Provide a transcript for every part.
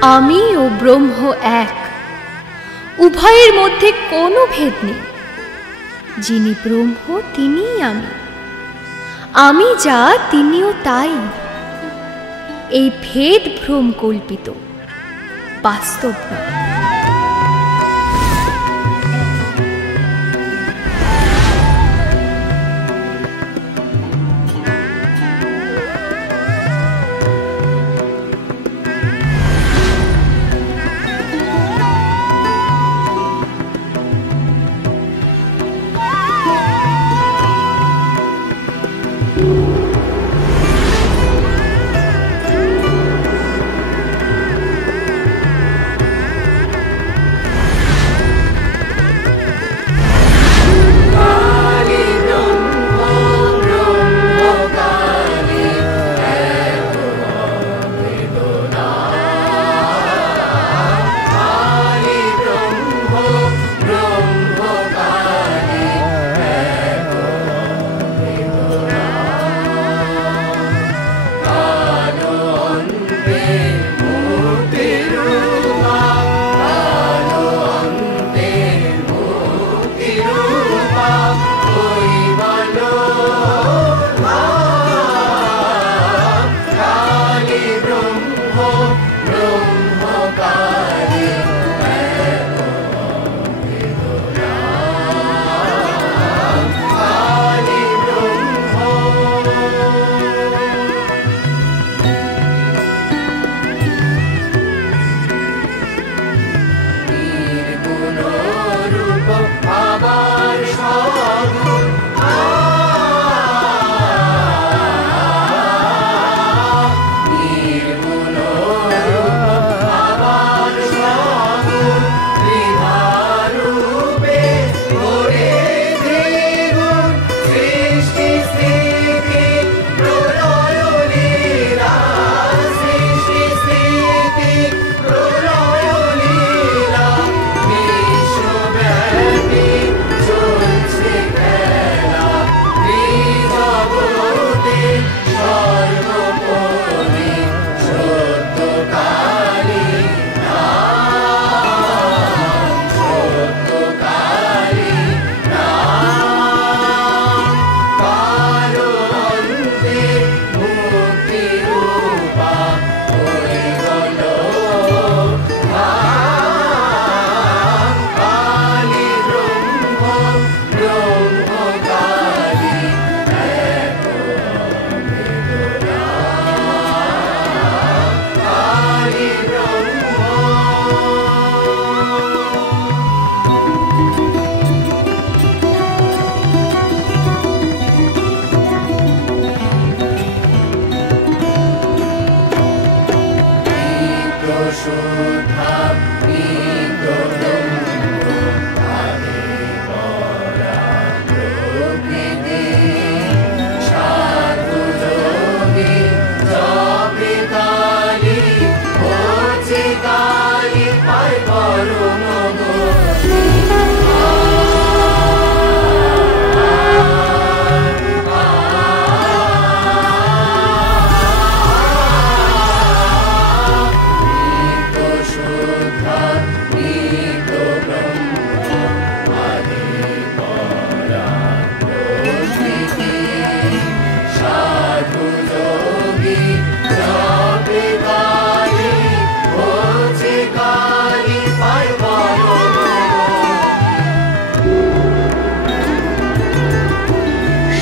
আমি ও ব্রহ্ম এক, উভয়ের মধ্যে কোনো ভেদ নেই। যিনি ব্রহ্ম তিনিই আমি, আমি যা তিনিও তাই। এই ভেদ ভ্রম কল্পিত, বাস্তব নয়।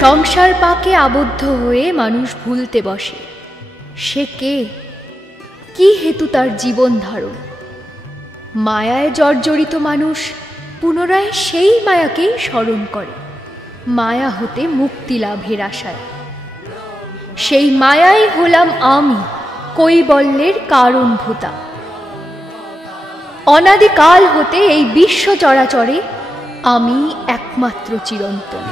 সংসার পাকে আবদ্ধ হয়ে মানুষ ভুলতে বসে সে কে, কি হেতু তার জীবন ধারণ। মায়ায় জর্জরিত মানুষ পুনরায় সেই মায়াকেই স্মরণ করে, মায়া হতে মুক্তি লাভের আশায়। সেই মায়াই হলাম আমি, কৈবল্যের কারণভূতা। অনাদিকাল হতে এই বিশ্ব চরাচরে আমি একমাত্র চিরন্তন।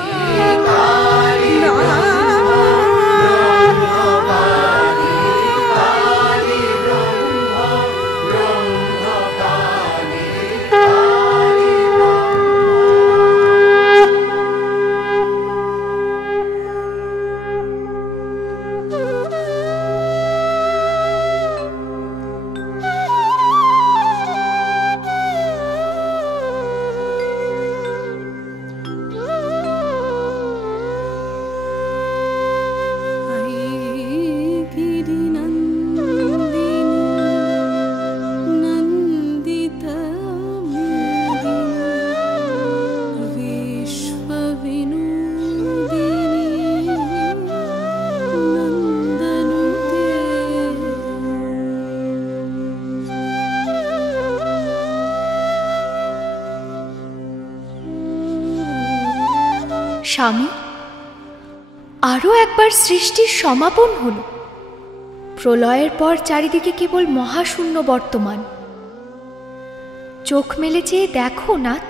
স্বামী, আরও একবার সৃষ্টির সমাপন হল। প্রলয়ের পর চারিদিকে কেবল মহাশূন্য বর্তমান। চোখ মেলে চেয়ে দেখো নাথ।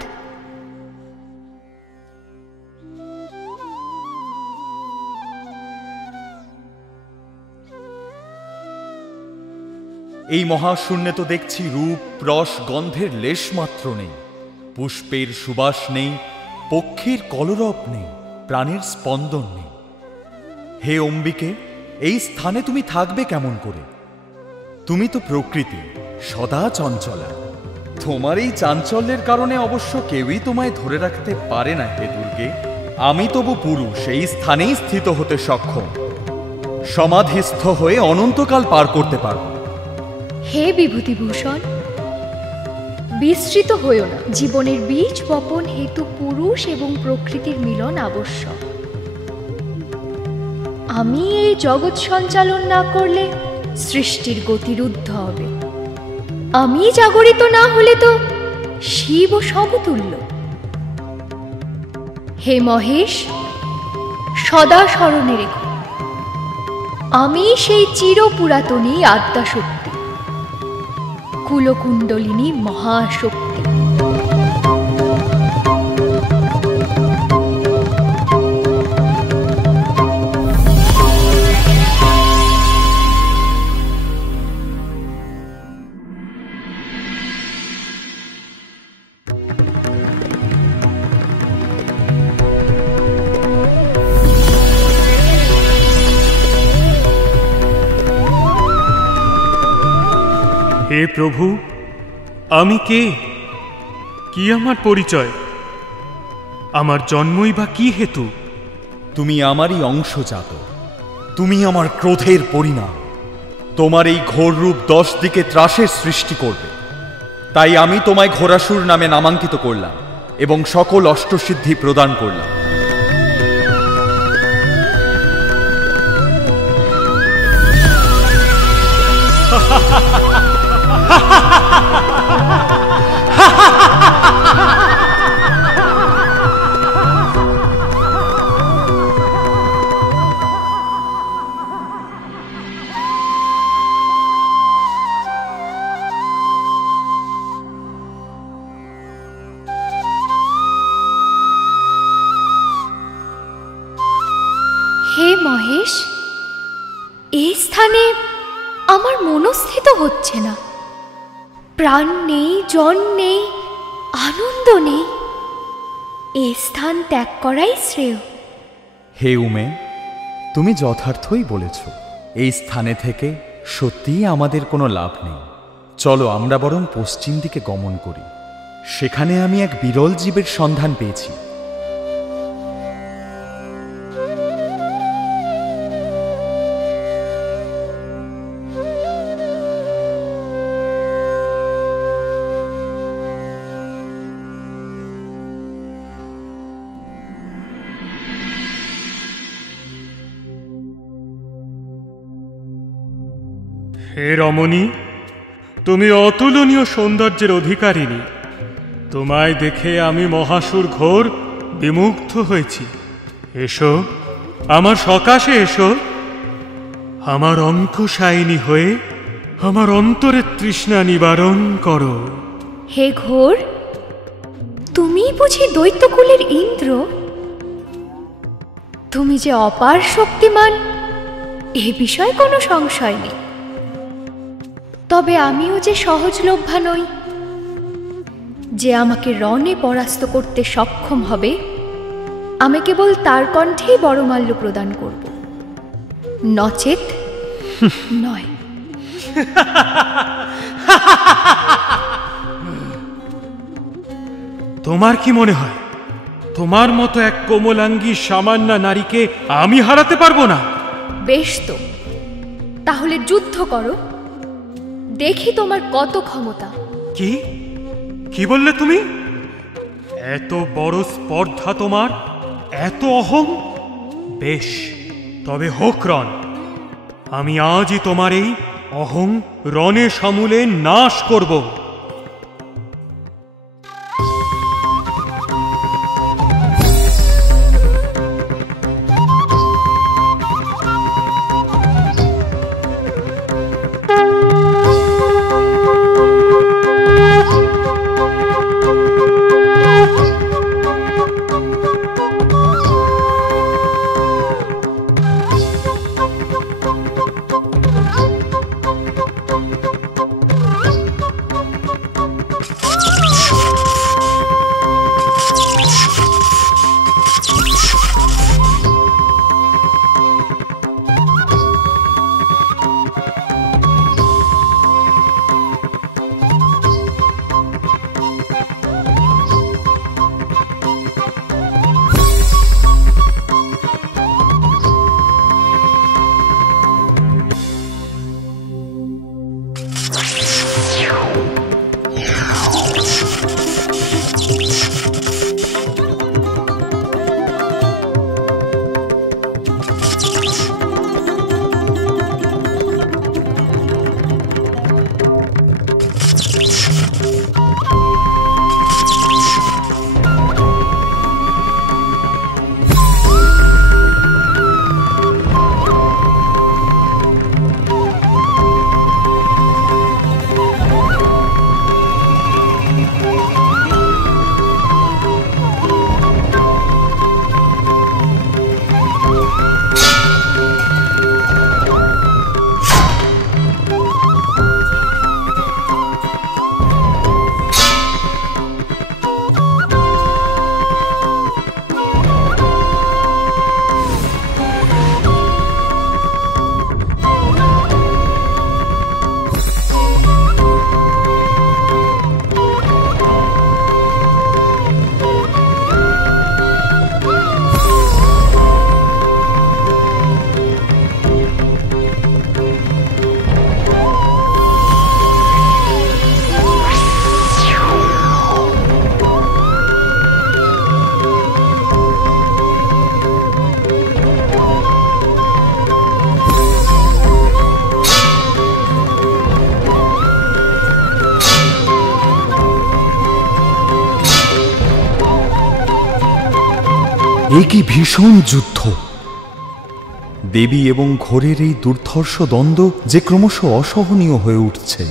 এই মহাশূন্যে তো দেখছি রূপ, রস, গন্ধের লেশ মাত্র নেই। পুষ্পের সুবাস নেই, পক্ষীর কলরব নেই, প্রাণের স্পন্দন নেই। হে অম্বিকে, এই স্থানে তুমি থাকবে কেমন করে? তুমি তো প্রকৃতি, সদা চঞ্চলা। তোমার এই চাঞ্চল্যের কারণে অবশ্য কেউই তোমায় ধরে রাখতে পারে না হে দুর্গে। আমি তবু পুরুষ, এই স্থানেই স্থিত হতে সক্ষম। সমাধিস্থ হয়ে অনন্তকাল পার করতে পারব। হে বিভূতিভূষণ, বিস্মৃত হইও না। জীবনের বীজ বপন হেতু পুরুষ এবং প্রকৃতির মিলন আবশ্যক। আমি এই জগৎ সঞ্চালন না করলে সৃষ্টির গতিরুদ্ধ হবে। আমি জাগরিত না হলে তো শিব ও সমতুল্য। হে মহেশ, সদা স্মরণে রেখো, আমি সেই চিরপুরাতনী আদ্যাশক্তি, কুলকুণ্ডলিনী মহাশক্তি। হে প্রভু, আমি কে? কি আমার পরিচয়? আমার জন্মই বা কি হেতু? তুমি আমারই অংশজাত, তুমি আমার ক্রোধের পরিণাম। তোমার এই ঘোর রূপ 10 দিকে ত্রাসের সৃষ্টি করবে। তাই আমি তোমায় ঘোরাসুর নামে নামাঙ্কিত করলাম এবং সকল অষ্টসিদ্ধি প্রদান করলাম। হে মহেশ, এই স্থানে আমার মনস্থিত হচ্ছে না। প্রাণ নেই, জন নেই, আনন্দ নেই। এই স্থান ত্যাগ করাই শ্রেয়। হে উমে, তুমি যথার্থই বলেছ। এই স্থানে থেকে সত্যিই আমাদের কোনো লাভ নেই। চলো আমরা বরং পশ্চিম দিকে গমন করি। সেখানে আমি এক বিরল জীবের সন্ধান পেয়েছি। হে রমণী, তুমি অতুলনীয় সৌন্দর্যের অধিকারিণী। তোমায় দেখে আমি মহাসুর ঘোর বিমুগ্ধ হয়েছি। এসো, আমার সকাশে এসো। আমার অঙ্কুশায়িনী হয়ে আমার অন্তরের তৃষ্ণা নিবারণ করো। হে ঘোর, তুমি বুঝি দৈত্যকুলের ইন্দ্র? তুমি যে অপার শক্তিমান, এ বিষয়ে কোনো সংশয় নেই। তবে আমিও যে সহজলভ্যা নই। যে আমাকে রণে পরাস্ত করতে সক্ষম হবে, আমি কেবল তার কণ্ঠেই বড়মাল্য প্রদান করব, নচেত নয়। তোমার কি মনে হয় তোমার মতো এক কোমলাঙ্গী সামান্য নারীকে আমি হারাতে পারবো না? বেশ তো, তাহলে যুদ্ধ করো, দেখি তোমার কত ক্ষমতা। কি কি বললে তুমি? এত বড় স্পর্ধা তোমার, এত অহং? বেশ, তবে হোক রণ। আমি আজই তোমার এই অহং রণে সমূলে নাশ করব। এ কি ভীষণ যুদ্ধ! দেবী এবং ঘোরের এই দুর্ধর্ষ দ্বন্দ্ব যে ক্রমশ অসহনীয় হয়ে উঠছে।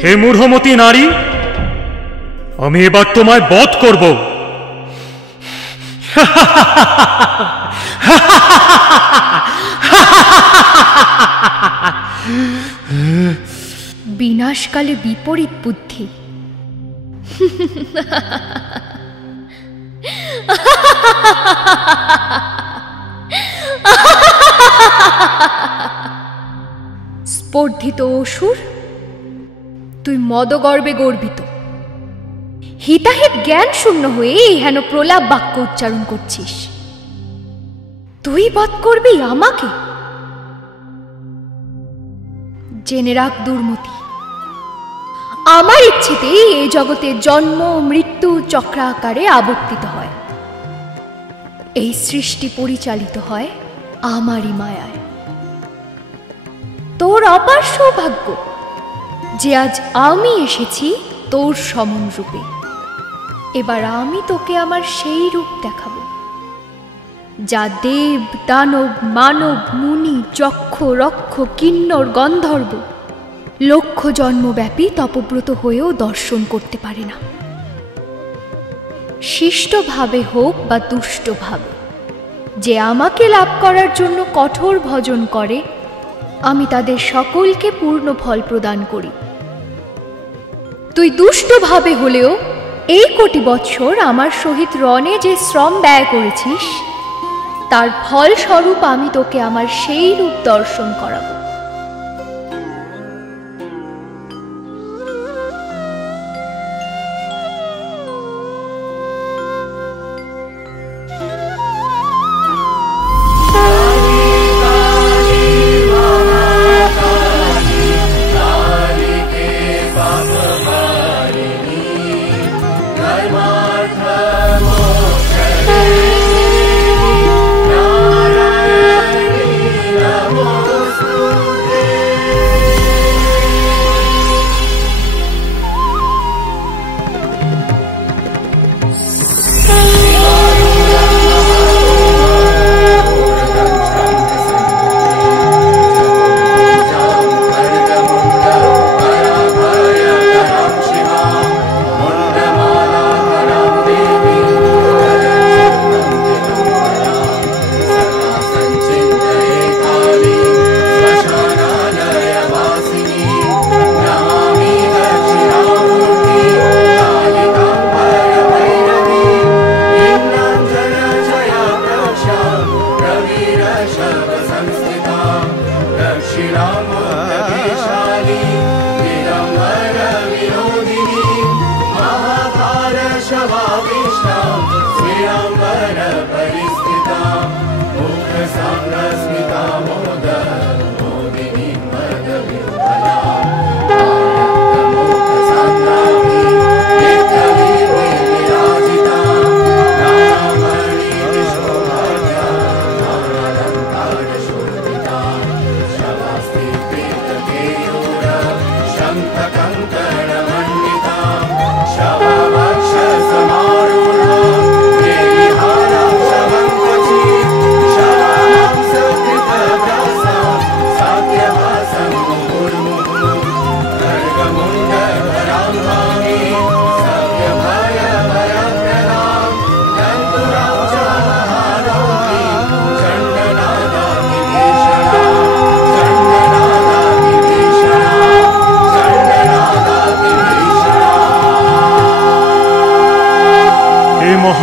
হে মূঢ়মতী নারী, আমি এবার তোমায় বধ করব। বিনাশকালে বিপরীত বুদ্ধি। স্পর্ধিত অসুর, তুই মদগর্বে গর্বিত, হিতাহিত জ্ঞান শূন্য হয়ে এই হেন প্রলাপ বাক্য উচ্চারণ করছিস। তুই বধ করবি আমাকে? জেনে রাখ দুর্মতি, আমার ইচ্ছেতেই এই জগতে জন্ম মৃত্যু চক্রাকারে আবর্তিত হয়। এই সৃষ্টি পরিচালিত হয় আমারই মায়ায়। তোর অপার সৌভাগ্য যে আজ আমি এসেছি তোর সমন রূপে। এবার আমি তোকে আমার সেই রূপ দেখাবো যা দেব দানব মানব মুনি যক্ষ রক্ষ কিন্নর গন্ধর্ব লক্ষ জন্মব্যাপী তপব্রত হয়েও দর্শন করতে পারে না। শিষ্টভাবে হোক বা দুষ্টভাবে, যে আমাকে লাভ করার জন্য কঠোর ভজন করে, আমি তাদের সকলকে পূর্ণ ফল প্রদান করি। তুই দুষ্টভাবে হলেও এই কোটি বৎসর আমার সহিত রণে যে শ্রম ব্যয় করেছিস, তার ফলস্বরূপ আমি তোকে আমার সেই রূপ দর্শন করাবো।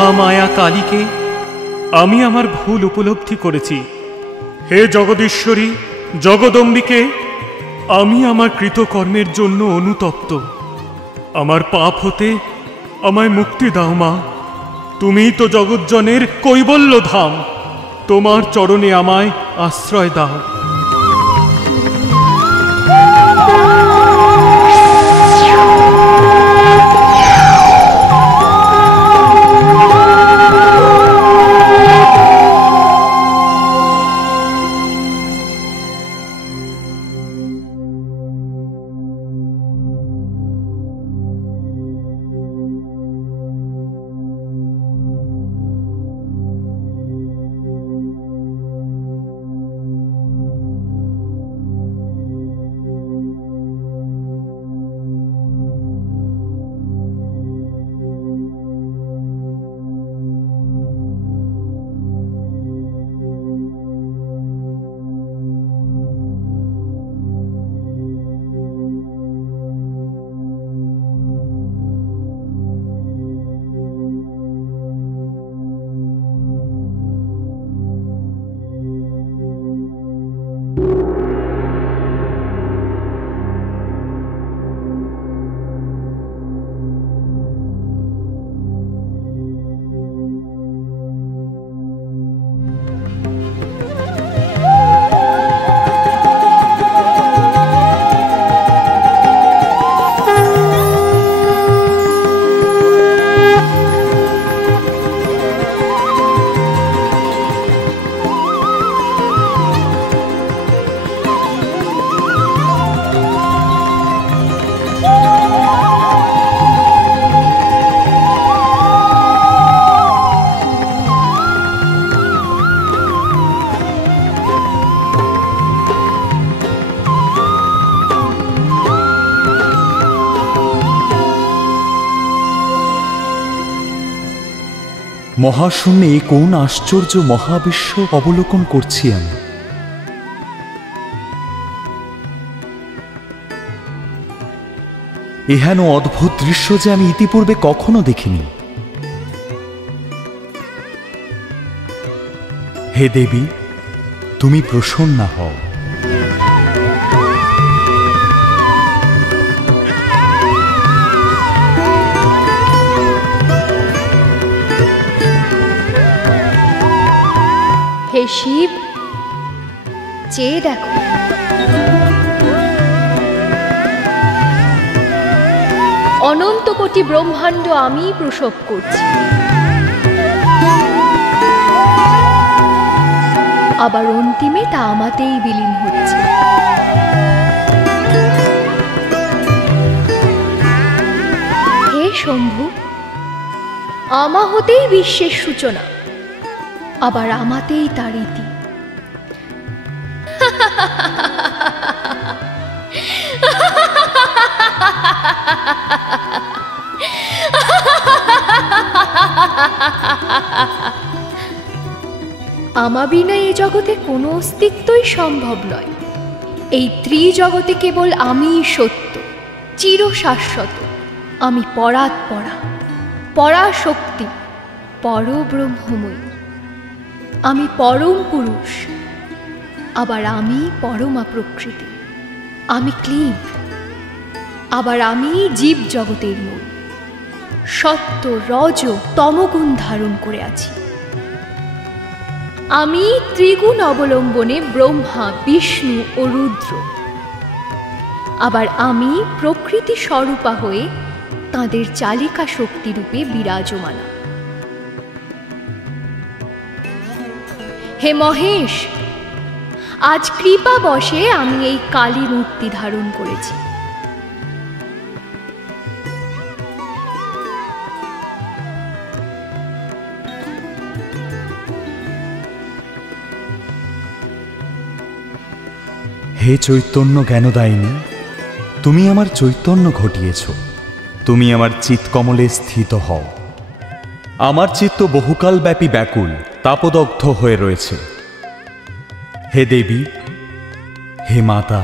মহামায়া কালীকে আমি আমার ভুল উপলব্ধি করেছি। হে জগদীশ্বরী, জগদম্বিকে, আমি আমার কৃতকর্মের জন্য অনুতপ্ত। আমার পাপ হতে আমায় মুক্তি দাও মা। তুমিই তো জগজ্জনের কৈবল্য ধাম। তোমার চরণে আমায় আশ্রয় দাও। মহাশূন্যে কোন আশ্চর্য মহাবিশ্ব অবলোকন করছি আমি। এহেন অদ্ভুত দৃশ্য যে আমি ইতিপূর্বে কখনো দেখিনি। হে দেবী, তুমি প্রসন্না হও। হে শিব, চেয়ে দেখো, অনন্ত কোটি ব্রহ্মাণ্ড আমি প্রসব করছি। আবার অন্তিমে তা আমাতেই বিলীন হচ্ছে। হে শম্ভু, আমা হতেই বিশ্বের সূচনা, আবার আমাতেই তার ইতি। আমা বিনা এই জগতে কোনো অস্তিত্বই সম্ভব নয়। এই ত্রিজগতে কেবল আমিই সত্য, চিরশাশ্বত। আমি পরাৎপরা, পরাশক্তি, পরব্রহ্মময়ী। আমি পরম পুরুষ, আবার আমি পরমা প্রকৃতি। আমি ক্লীব, আবার আমি জীব জগতের মূল। সত্য, রজ, তমগুণ ধারণ করে আছি। আমি ত্রিগুণ অবলম্বনে ব্রহ্মা, বিষ্ণু ও রুদ্র। আবার আমি প্রকৃতি স্বরূপা হয়ে তাঁদের চালিকা শক্তিরূপে বিরাজমানা। হে মহেশ, আজ কৃপা বশে আমি এই কালী মূর্তি ধারণ করেছি। হে চৈতন্য জ্ঞানদায়িনী, তুমি আমার চৈতন্য ঘটিয়েছ। তুমি আমার চিৎকমলে স্থিত হও। আমার চিত্ত বহুকাল ব্যাপী ব্যাকুল, তাপদগ্ধ হয়ে রয়েছে। হে দেবী, হে মাতা,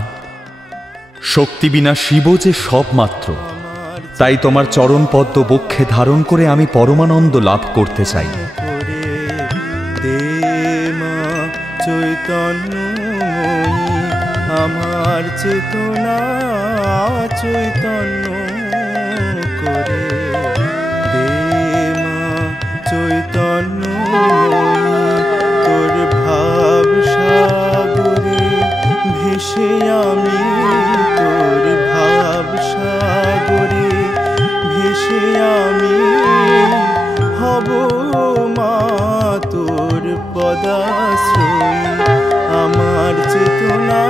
শক্তি বিনা শিব যে সব মাত্র। তাই তোমার চরণ পদ্ম বক্ষে ধারণ করে আমি পরমানন্দ লাভ করতে চাই। দে মা চৈতন্যময়ী আমার চেতনা চৈতন্য করে, দে মা চৈতন্যময়ী তোর ভাব সাগরে ভেসে আমি, তোর ভাব সাগরে ভেসে আমি হব মা তোর পদাশ্রয়ী, আমার চেতনা